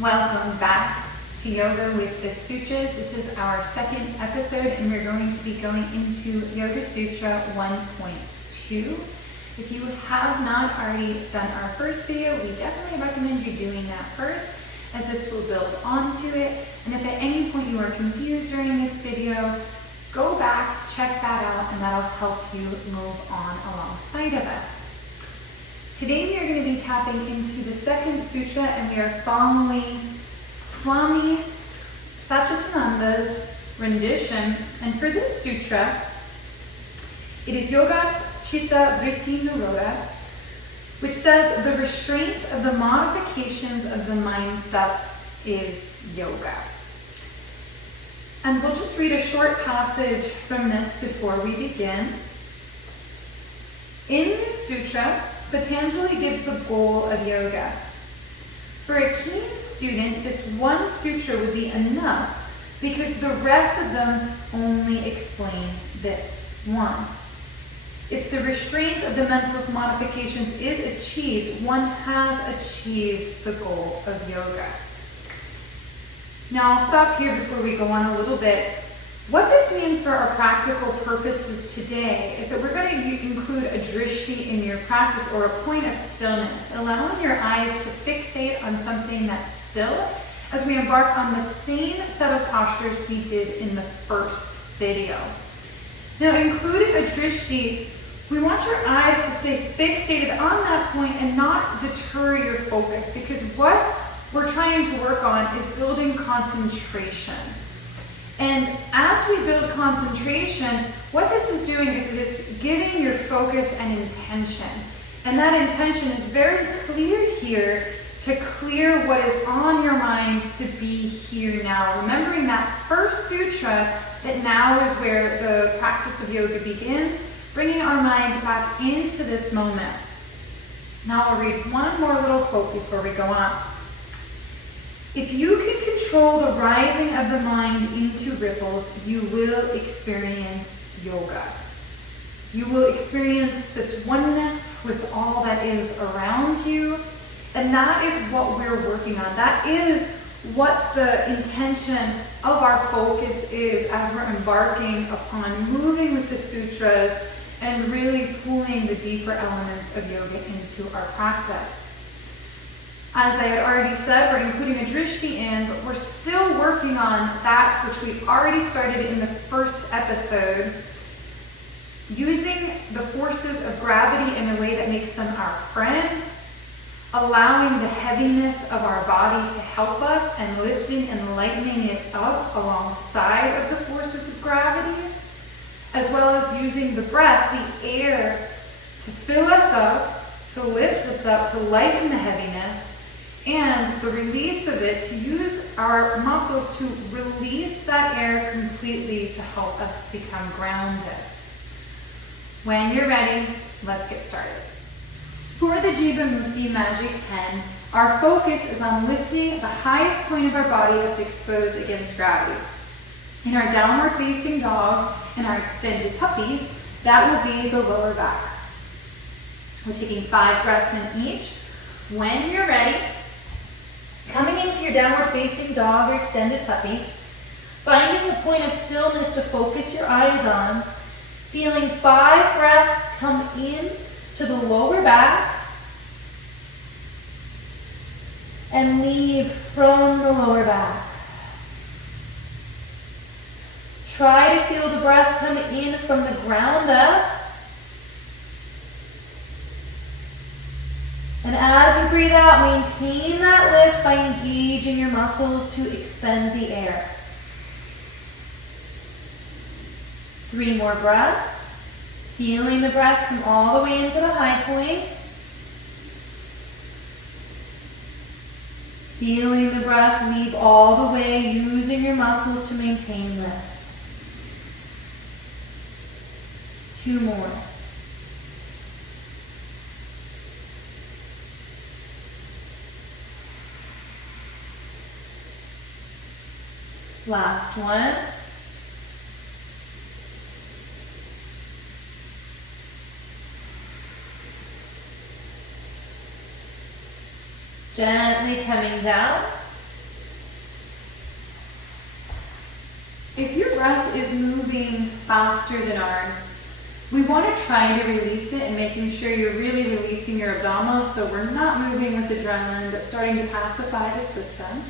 Welcome back to Yoga with the Sutras. This is our second episode and we're going to be going into Yoga Sutra 1.2. If you have not already done our first video, we definitely recommend you doing that first, as this will build onto it. And if at any point you are confused during this video, go back, check that out, and that'll help you move on alongside of us. Today we are going to be tapping into the second sutra, and we are following Swami Satchidananda's rendition. And for this sutra, it is Yogas, Citta, Vritti, nirodhah, which says the restraint of the modifications of the mind stuff is yoga. And we'll just read a short passage from this before we begin. In this sutra, Patanjali gives the goal of yoga. For a keen student, this one sutra would be enough because the rest of them only explain this one. If the restraint of the mental modifications is achieved, one has achieved the goal of yoga. Now I'll stop here before we go on a little bit. What this means for our practical purposes today is that we're going to include a drishti in your practice, or a point of stillness, allowing your eyes to fixate on something that's still as we embark on the same set of postures we did in the first video. Now, including a drishti, we want your eyes to stay fixated on that point and not deter your focus, because what we're trying to work on is building concentration. And as we build concentration, what this is doing is it's giving your focus an intention. And that intention is very clear here to clear what is on your mind to be here now. Remembering that first sutra, that now is where the practice of yoga begins, bringing our mind back into this moment. Now I'll read one more little quote before we go on. If you can control the rising of the mind into ripples, you will experience yoga. You will experience this oneness with all that is around you. And that is what we're working on. That is what the intention of our focus is as we're embarking upon moving with the sutras and really pulling the deeper elements of yoga into our practice. As I had already said, we're including a drishti in, but we're still working on that which we already started in the first episode, using the forces of gravity in a way that makes them our friend, allowing the heaviness of our body to help us, and lifting and lightening it up alongside of the forces of gravity, as well as using the breath, the air, to fill us up, to lift us up, to lighten the heaviness, and the release of it, to use our muscles to release that air completely to help us become grounded. When you're ready, let's get started. For the Jivamukti Magic 10, our focus is on lifting the highest point of our body that's exposed against gravity. In our downward facing dog and our extended puppy, that will be the lower back. We're taking 5 breaths in each. When you're ready, coming into your downward facing dog or extended puppy, finding the point of stillness to focus your eyes on, feeling 5 breaths come in to the lower back and leave from the lower back. Try to feel the breath come in from the ground up. And as you breathe out, maintain that lift by engaging your muscles to expend the air. 3 more breaths. Feeling the breath come all the way into the high point. Feeling the breath leave all the way, using your muscles to maintain lift. 2 more. Last one. Gently coming down. faster than ours. We want to try to release it and making sure you're really releasing your abdominals so we're not moving with adrenaline but starting to pacify the system.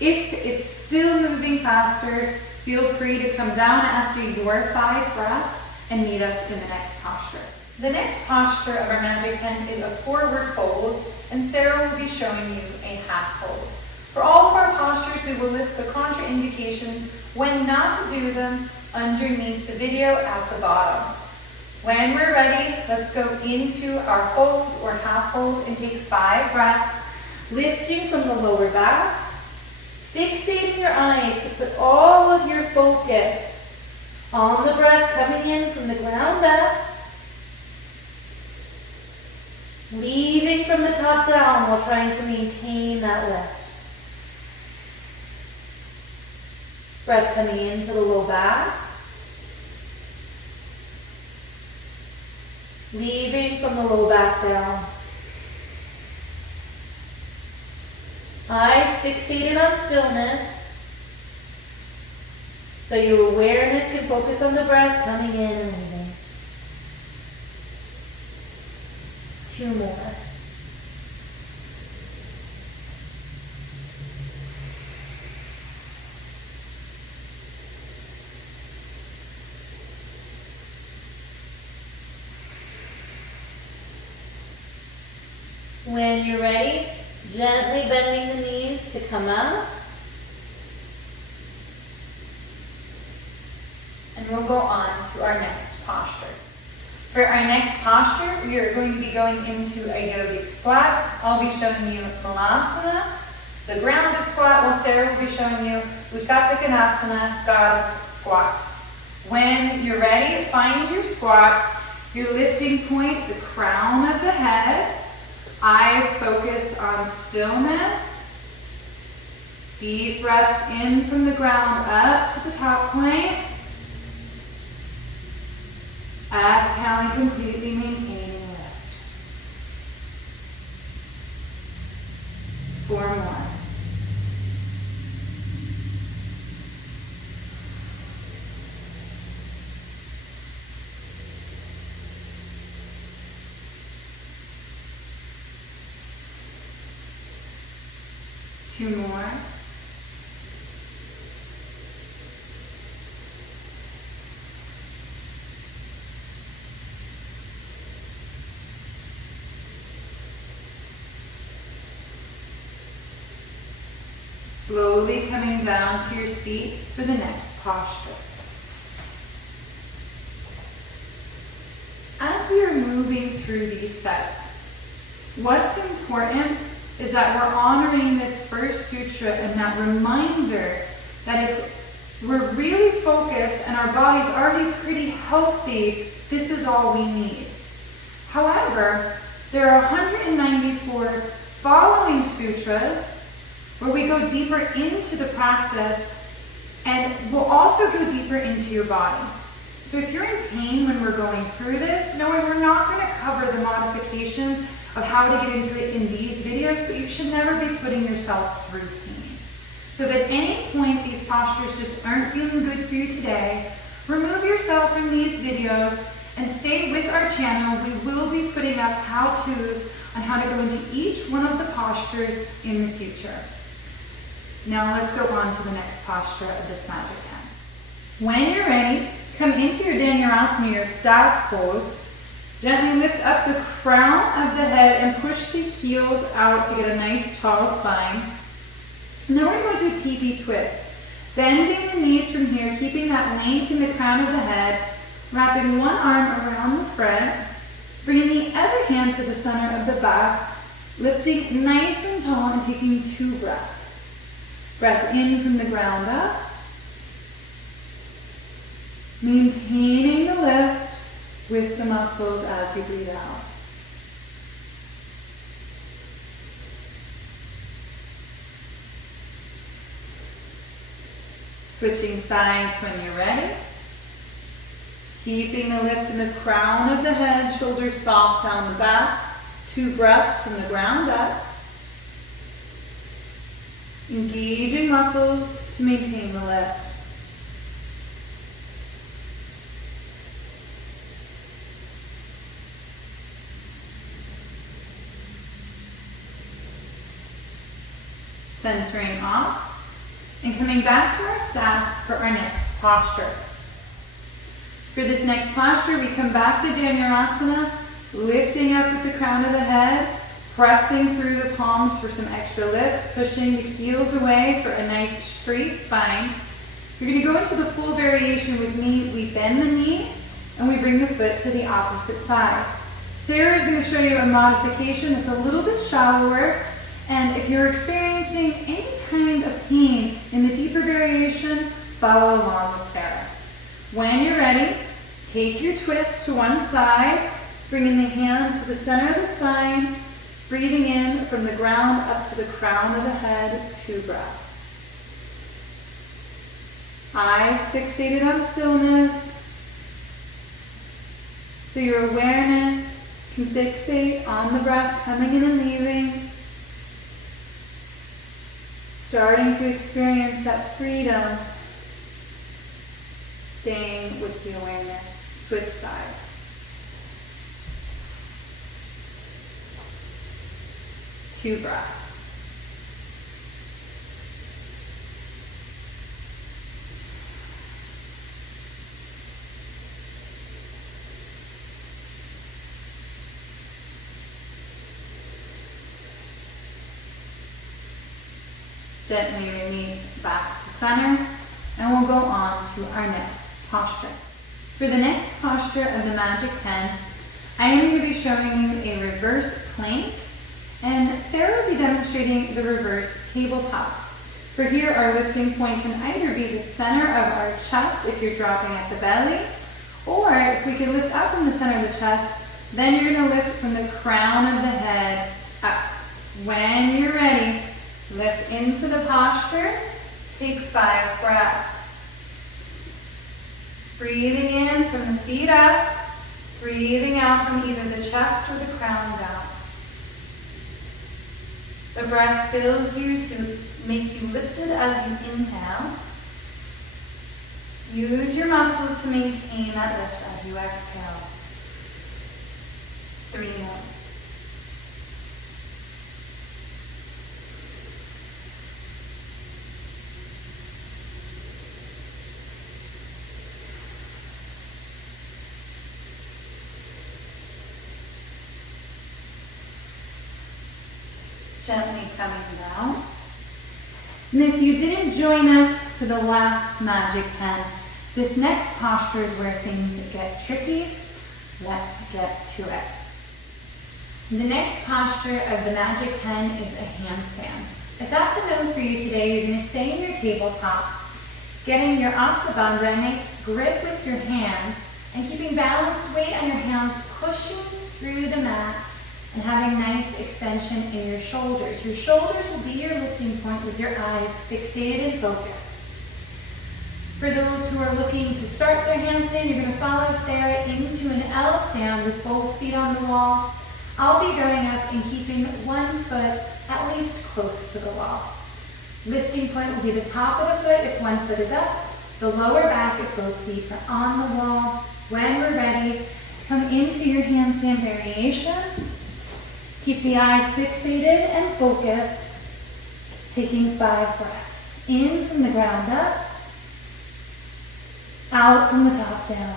If it's still moving faster, feel free to come down after your 5 breaths and meet us in the next posture. The next posture of our magic tent is a forward fold, and Sarah will be showing you a half fold. For all of our postures, we will list the contraindications when not to do them underneath the video at the bottom. When we're ready, let's go into our fold or half fold and take 5 breaths, lifting from the lower back, fixating your eyes to put all of your focus on the breath coming in from the ground up, leaving from the top down while trying to maintain that lift. Breath coming into the low back, leaving from the low back down. Eyes fixated on stillness, so your awareness can focus on the breath coming in and leaving. 2 more. When you're ready, gently bending the knees to come up. And we'll go on to our next posture. For our next posture, we are going to be going into a yogic squat. I'll be showing you malasana, the grounded squat, while Sarah will be showing you utkatasana, goddess squat. When you're ready, find your squat. Your lifting point, the crown of the head. Eyes focus on stillness. Deep breaths in from the ground up to the top point. Exhaling, completely maintaining lift. 4 more. Two more. Slowly coming down to your seat for the next posture. As we are moving through these sets, what's important is that we're honoring this first sutra and that reminder that if we're really focused and our body's already pretty healthy, this is all we need. However, there are 194 following sutras where we go deeper into the practice and we'll also go deeper into your body. So if you're in pain when we're going through this, knowing we're not going to cover the modifications of how to get into it in these videos, but you should never be putting yourself through pain. So that at any point these postures just aren't feeling good for you today, remove yourself from these videos and stay with our channel. We will be putting up how-tos on how to go into each one of the postures in the future. Now let's go on to the next posture of this magic tent. When you're ready, come into your 𝕦𝕟𝕉𝕉, your staff pose. Gently lift up the crown of the head and push the heels out to get a nice tall spine. And then we're going to go to a teepee twist. Bending the knees from here, keeping that length in the crown of the head, wrapping one arm around the front, bringing the other hand to the center of the back, lifting nice and tall and taking 2 breaths. Breath in from the ground up, maintaining the lift with the muscles as you breathe out. Switching sides when you're ready. Keeping the lift in the crown of the head, shoulders soft down the back. 2 breaths from the ground up. Engaging muscles to maintain the lift. Centering off and coming back to our staff for our next posture. For this next posture, we come back to 𝕤𝕠𝕠𝕤𝕠𝕠, lifting up with the crown of the head, pressing through the palms for some extra lift, pushing the heels away for a nice straight spine. You're going to go into the full variation with me. We bend the knee and we bring the foot to the opposite side. Sarah is going to show you a modification that's a little bit shallower, and if you're experiencing any kind of pain in the deeper variation, follow along with Sarah. When you're ready, take your twist to one side, bringing the hand to the center of the spine, breathing in from the ground up to the crown of the head, 2 breaths. Eyes fixated on stillness, so your awareness can fixate on the breath coming in and leaving, starting to experience that freedom, staying with the awareness. Switch sides. Two breaths. Gently release back to center, and we'll go on to our next posture. For the next posture of the Magic 10, I am going to be showing you a reverse plank, and Sarah will be demonstrating the reverse tabletop. For here, our lifting point can either be the center of our chest if you're dropping at the belly, or if we can lift up from the center of the chest, then you're going to lift from the crown of the head up. When you're ready, lift into the posture, take 5 breaths. Breathing in from the feet up, breathing out from either the chest or the crown down. The breath fills you to make you lifted as you inhale. Use your muscles to maintain that lift as you exhale. 3 more. Gently coming down. And if you didn't join us for the last Magic 10, this next posture is where things get tricky. Let's get to it. The next posture of the Magic 10 is a handstand. If that's a no for you today, you're going to stay in your tabletop, getting your asana, a nice grip with your hands, and keeping balanced weight on your hands, pushing through the mat, and having nice extension in your shoulders. Your shoulders will be your lifting point with your eyes fixated and focused. For those who are looking to start their handstand, you're going to follow Sarah into an L stand with both feet on the wall. I'll be going up and keeping one foot at least close to the wall. Lifting point will be the top of the foot if one foot is up, the lower back if both feet are on the wall. When we're ready, come into your handstand variation. Keep the eyes fixated and focused, taking 5 breaths. In from the ground up, out from the top down.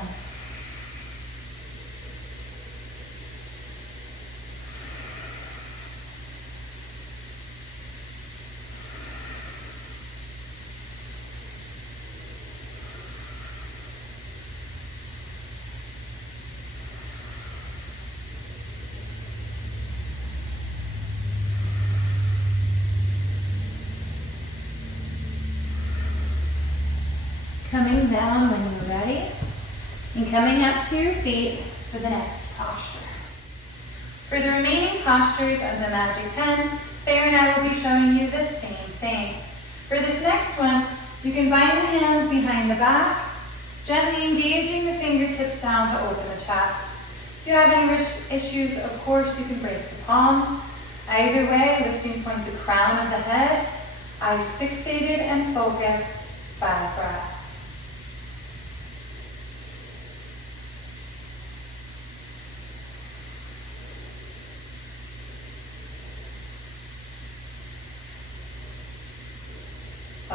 Coming down when you're ready, and coming up to your feet for the next posture. For the remaining postures of the Magic 10, Sarah and I will be showing you the same thing. For this next one, you can bind the hands behind the back, gently engaging the fingertips down to open the chest. If you have any issues, of course, you can break the palms. Either way, lifting point the crown of the head, eyes fixated and focused, 5 breaths.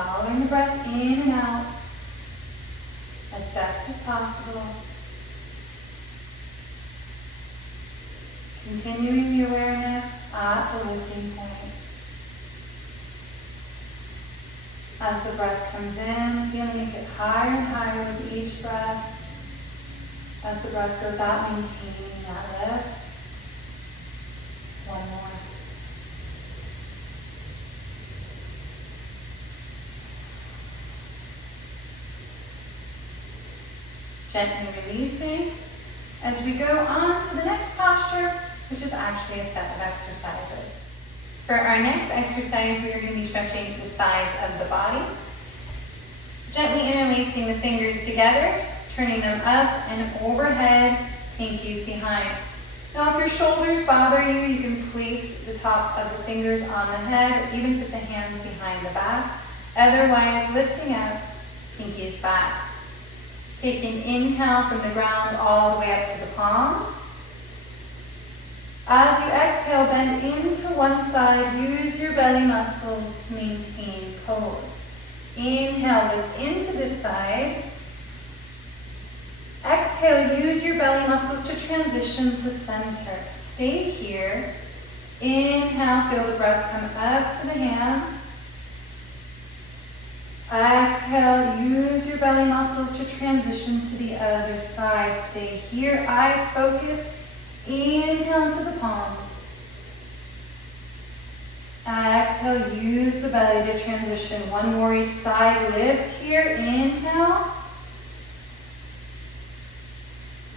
following the breath in and out as best as possible. Continuing the awareness at the lifting point. As the breath comes in, feeling it get higher and higher with each breath. As the breath goes out, maintaining that lift. One more. Gently releasing as we go on to the next posture, which is actually a set of exercises. For our next exercise, we are going to be stretching the sides of the body. Gently interlacing the fingers together, turning them up and overhead, pinkies behind. Now if your shoulders bother you, you can place the top of the fingers on the head, or even put the hands behind the back. Otherwise, lifting up, pinkies back. Take an inhale from the ground all the way up to the palms. As you exhale, bend into one side. Use your belly muscles to maintain pose. Inhale, lift into this side. Exhale, use your belly muscles to transition to center. Stay here. Inhale, feel the breath come up to the hands. Exhale, use your belly muscles to transition to the other side. Stay here, eyes focused. Inhale to the palms. Exhale, use the belly to transition. One more each side. Lift here, inhale.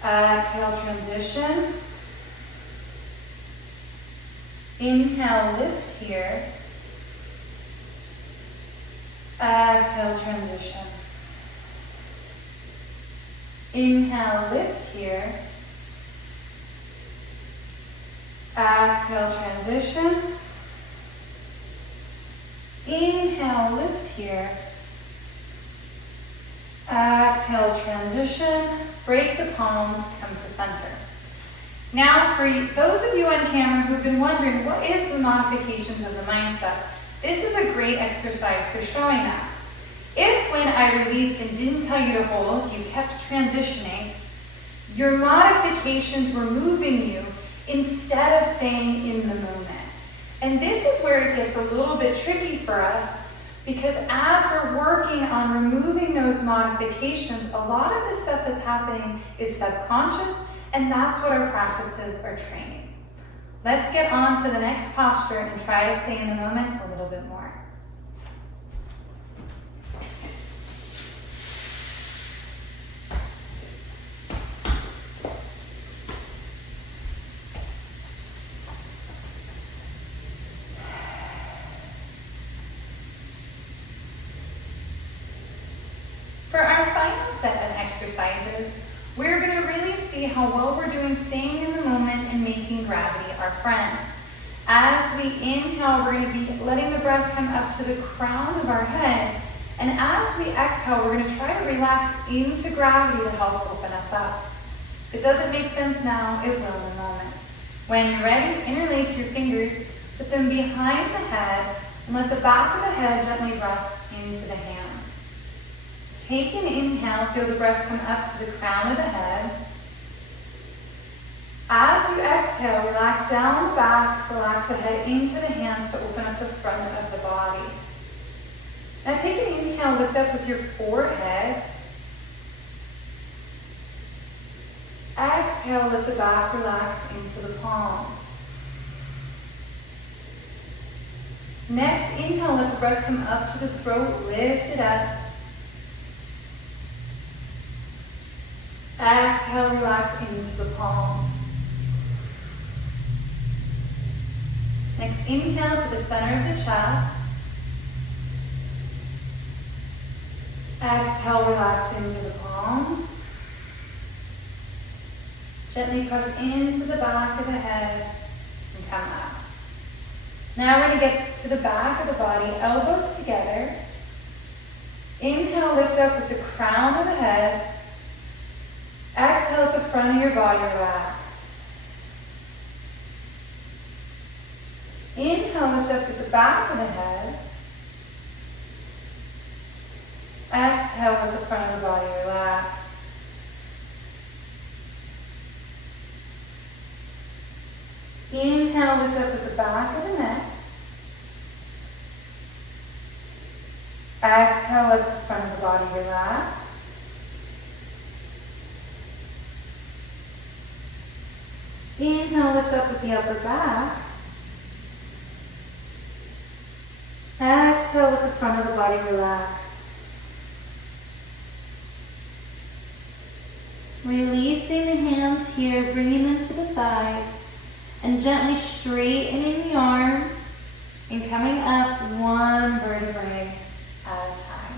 Exhale, transition. Inhale, lift here. Exhale, transition. Inhale, lift here. Exhale, transition. Inhale, lift here. Exhale, transition. Break the palms, come to center. Now, for those of you on camera who've been wondering, what is the modifications of the mindset? This is a great exercise for showing that. If when I released and didn't tell you to hold, you kept transitioning, your modifications were moving you instead of staying in the moment. And this is where it gets a little bit tricky for us, because as we're working on removing those modifications, a lot of the stuff that's happening is subconscious, and that's what our practices are training. Let's get on to the next posture and try to stay in the moment a little bit more. For our final set of exercises, we're going to really see how well we're doing staying in the moment and making gravity our friend. As we inhale, we're going to be letting the breath come up to the crown of our head. And as we exhale, we're going to try to relax into gravity to help open us up. If it doesn't make sense now, it will in a moment. When you're ready, interlace your fingers, put them behind the head, and let the back of the head gently rest into the hands. Take an inhale, feel the breath come up to the crown of the head. As you exhale, relax down the back, relax the head into the hands to open up the front of the body. Now take an inhale, lift up with your forehead. Exhale, let the back relax into the palms. Next, inhale, let the breath come up to the throat, lift it up. Exhale, relax into the palms. Next, inhale to the center of the chest. Exhale, relax into the palms. Gently press into the back of the head and come up. Now we're going to get to the back of the body, elbows together. Inhale, lift up with the crown of the head. Exhale, at the front of your body, relax. Inhale, lift up with the back of the head. Inhale, lift up at the back of the neck. Exhale, let the front of the body relax. Inhale, lift up with the upper back. Exhale, let the front of the body relax. Releasing the hands here, bringing them to the thighs, and gently straightening the arms and coming up one vertebrae at a time.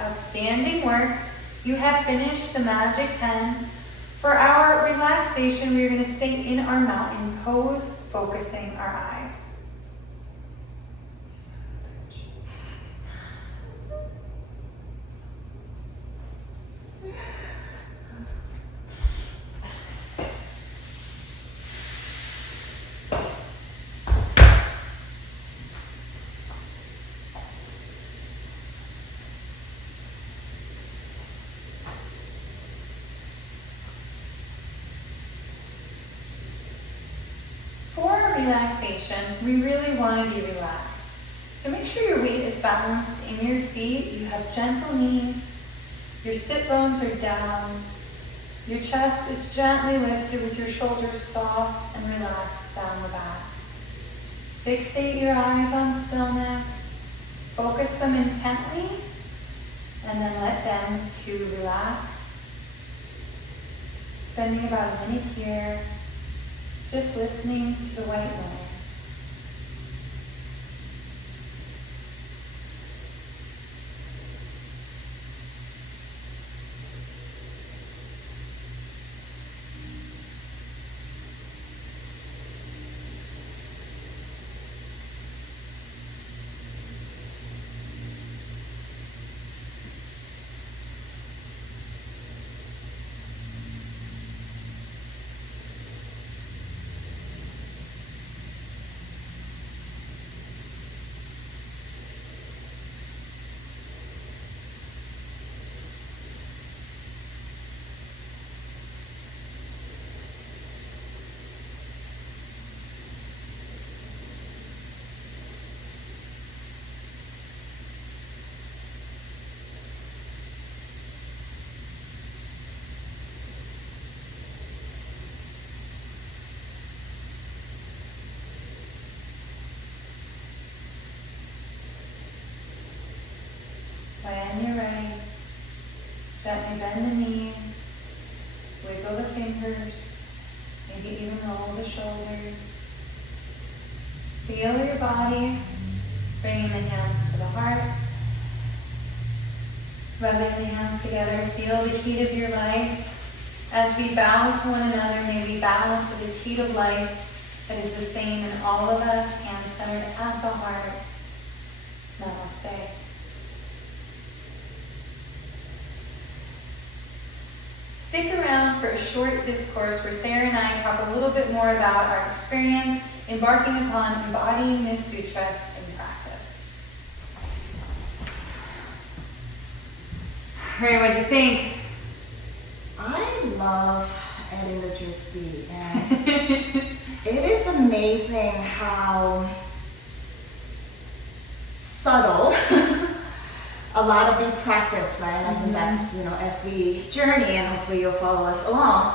Outstanding work. You have finished the Magic 10. For our relaxation, we are going to stay in our mountain pose, focusing our eyes. Relaxation, we really want to be relaxed. So make sure your weight is balanced in your feet. You have gentle knees. Your sit bones are down. Your chest is gently lifted with your shoulders soft and relaxed down the back. Fixate your eyes on stillness. Focus them intently and then let them to relax. Spending about a minute here just listening to the white noise. When you're ready, gently bend the knees, wiggle the fingers, maybe even roll the shoulders. Feel your body, bringing the hands to the heart, rubbing the hands together. Feel the heat of your life. As we bow to one another, may we bow to this heat of life that is the same in all of us, hands centered at the heart. Namaste. Stick around for a short discourse where Sarah and I talk a little bit more about our experience embarking upon embodying this sutra in practice. All right, what do you think? I love 𝕤𝕤𝕤𝕠𝕟, and it is amazing how subtle a lot of these practice, right? I think that's, as we journey, and hopefully you'll follow us along,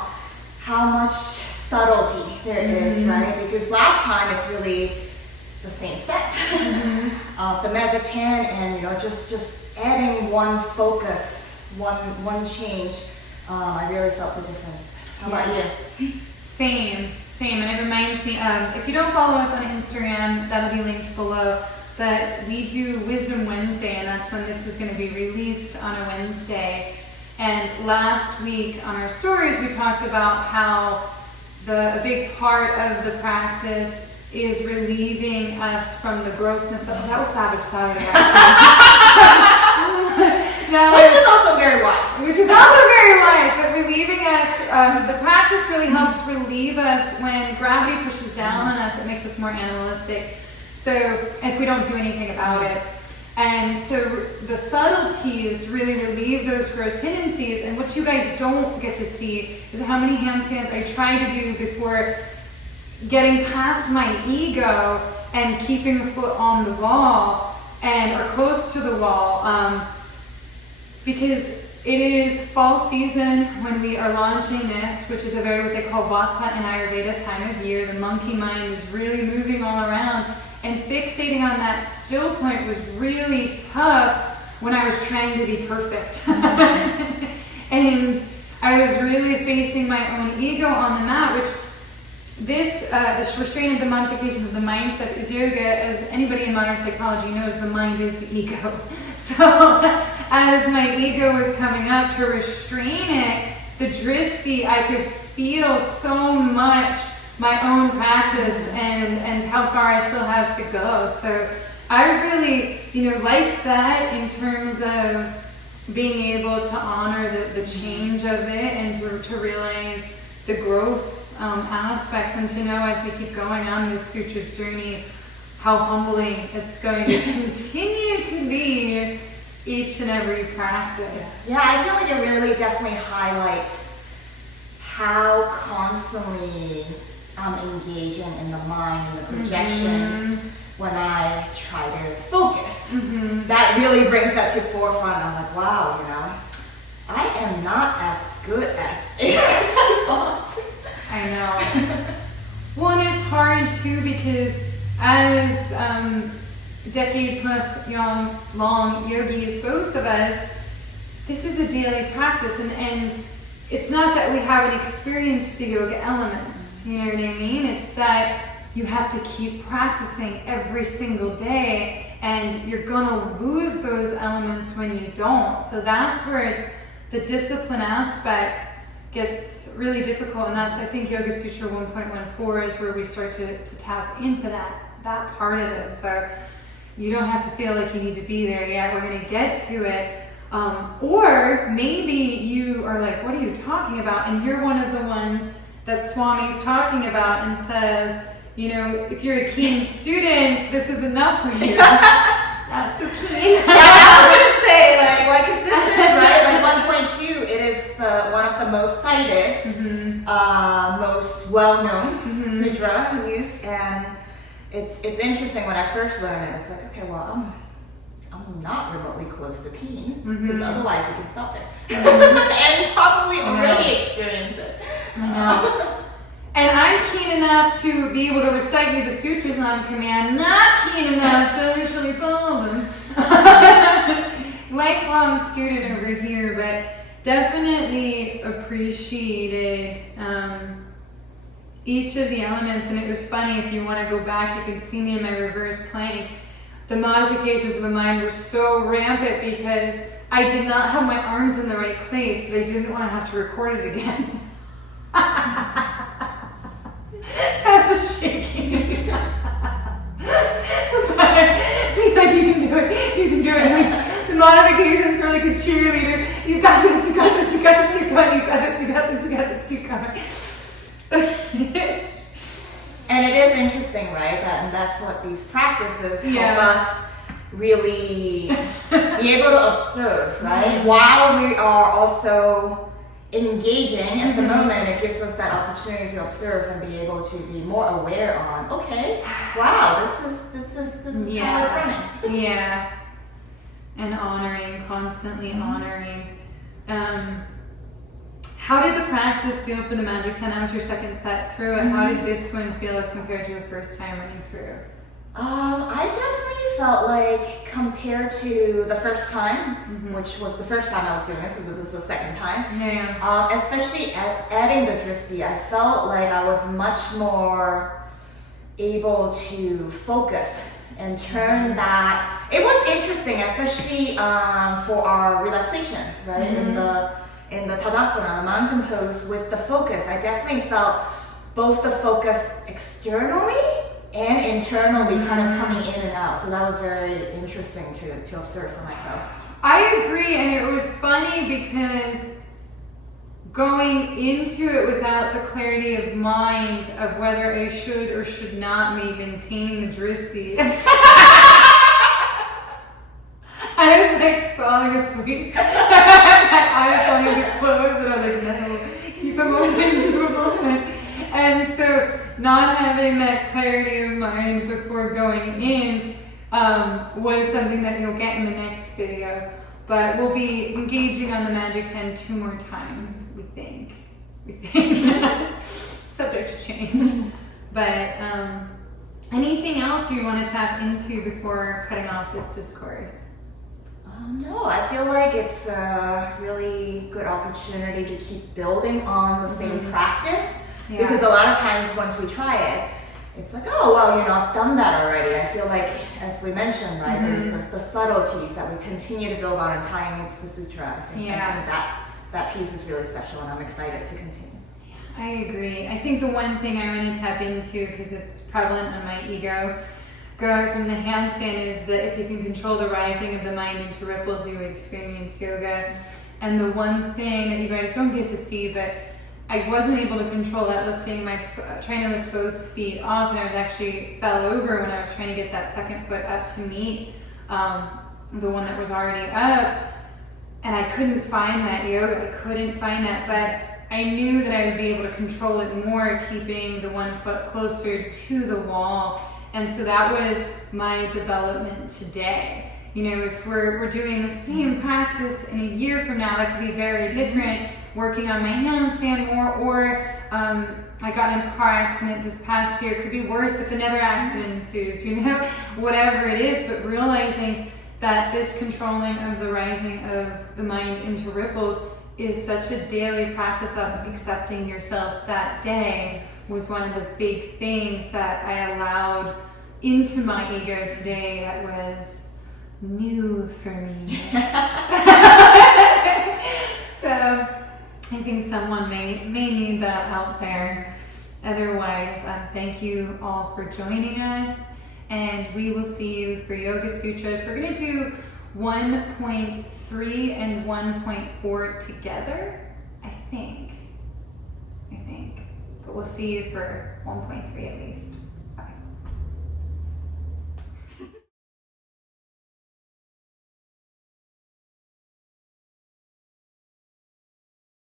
how much subtlety there is, right? Because last time it's really the same set of the Magic 10, and just adding one focus, one change. I really felt the difference. How about you? Same, and it reminds me of, if you don't follow us on Instagram, that'll be linked below. But we do Wisdom Wednesday, and that's when this is going to be released on a Wednesday. And last week on our stories, we talked about how a big part of the practice is relieving us from the grossness of, that was Savage Saturday, Which is also very wise. Which is also very wise, but relieving us, the practice really helps relieve us when gravity pushes down on us. It makes us more animalistic. So if we don't do anything about it. And so the subtleties really relieve those gross tendencies. And what you guys don't get to see is how many handstands I try to do before getting past my ego and keeping the foot on the wall or close to the wall. Because it is fall season when we are launching this, which is a very what they call Vata and Ayurveda time of year. The monkey mind is really moving all around, and fixating on that still point was really tough when I was trying to be perfect. And I was really facing my own ego on the mat, which this restraint of the modifications of the mind stuff is yoga. As anybody in modern psychology knows, the mind is the ego. So as my ego was coming up to restrain it, the drishti, I could feel so much my own practice and how far I still have to go. So I really, liked that in terms of being able to honor the change of it and to realize the growth aspects, and to know as we keep going on this sutra's journey how humbling it's going to continue to be each and every practice. Yeah, I feel like it really definitely highlights how constantly I'm engaging in the mind and the projection when I try to focus. That really brings that to the forefront. I'm like, wow, I am not as good at it as I thought. I know. Well, and it's hard too, because as decade plus long yogis, both of us, this is a daily practice, and it's not that we haven't experienced the yoga elements, you know what I mean? It's that you have to keep practicing every single day, and you're gonna lose those elements when you don't. So that's where it's the discipline aspect gets really difficult, and that's, I think, Yoga Sutra 1.14 is where we start to tap into that part of it. So you don't have to feel like you need to be there yet. We're going to get to it. Or maybe you are like, what are you talking about? And you're one of the ones that Swami's talking about and says, if you're a keen student, this is enough for you. Not so keen. Yeah, I was going to say, because this is, right, 1.2, it is one of the most cited, most well-known sutra used, and it's interesting when I first learned it. It's like, okay, well, I'm not remotely close to keen, because otherwise you can stop there and probably already experience it. I know. And I'm keen enough to be able to recite you the sutras on command, not keen enough to actually follow them. Lifelong student over here, but definitely appreciated each of the elements. And it was funny, if you want to go back, you can see me in my reverse plank. The modifications of the mind were so rampant because I did not have my arms in the right place, but I didn't want to have to record it again. So I was just shaking. But you can do it. The modifications were like a cheerleader. You got this, keep going. And it is interesting, right? And that's what these practices help us really be able to observe, right? While we are also engaging at the moment, it gives us that opportunity to observe and be able to be more aware on, okay, wow, this is how it's running. Yeah. And honoring, constantly honoring. How did the practice feel for the Magic 10? That was your second set through it. How did this one feel as compared to your first time running through? I definitely felt like, compared to the first time, which was the first time I was doing this, so this is the second time. Especially adding the drishti, I felt like I was much more able to focus and turn that. It was interesting, especially for our relaxation, right? In the Tadasana, the mountain pose, with the focus, I definitely felt both the focus externally and internally kind of coming in and out. So that was very interesting to observe for myself. I agree, and it was funny because going into it without the clarity of mind of whether I should or should not be maintaining the drishti. falling asleep. My eyes wanting to close, and I was like, no, keep them open. And so not having that clarity of mind before going in was something that you'll get in the next video. But we'll be engaging on the Magic 10 2 more times, we think. Subject to change. But anything else you want to tap into before cutting off this discourse? No, I feel like it's a really good opportunity to keep building on the same practice. Yeah. Because a lot of times once we try it, it's like, oh, well, you know, I've done that already. I feel like, as we mentioned, right, there's the subtleties that we continue to build on and tying into the sutra. I think that piece is really special, and I'm excited to continue. I agree. I think the one thing I want to tap into, because it's prevalent in my ego, going from the handstand, is that if you can control the rising of the mind into ripples, you experience yoga. And the one thing that you guys don't get to see, but I wasn't able to control that lifting trying to lift both feet off, and I was actually fell over when I was trying to get that second foot up to meet the one that was already up, and I couldn't find that yoga. I couldn't find that, but I knew that I would be able to control it more, keeping the one foot closer to the wall. And so that was my development today. You know, if we're doing the same practice in a year from now, that could be very different. Working on my handstand more, or I got in a car accident this past year. It could be worse if another accident ensues, you know, whatever it is. But realizing that this controlling of the rising of the mind into ripples is such a daily practice of accepting yourself that day was one of the big things that I allowed into my ego today that was new for me. So I think someone may need that out there. Otherwise, thank you all for joining us, and we will see you for Yoga Sutras. We're going to do 1.3 and 1.4 together, I think. But we'll see you for 1.3 at least.